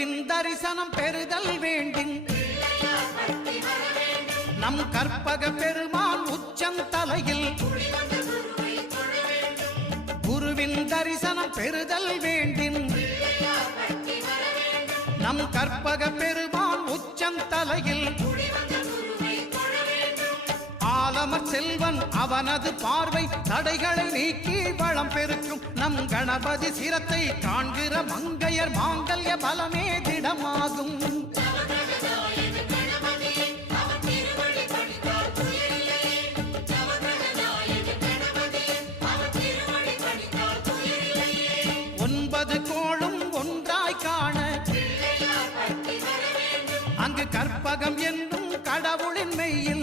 குருவின் தரிசனம் பெறுதல் வேண்டும். நம் கற்பக பெருமான் உச்சந்தலையில் குருவின் தரிசனம் பெறுதல் வேண்டும். நம் கற்பக பெருமான் உச்சந்தலையில் ஆலமர் செல்வன் அவனது பார்வை தடைகளை நீக்கி வளம் பெருக்கும். நம் கணபதி சிரத்தை காண்கிற மங்கையர் மாங்கல்ய பலமே திடமாகும். ஒன்பது கோளும் ஒன்றாய் காண அங்கு கற்பகம் என்னும் கடவுளின் மெய்யில்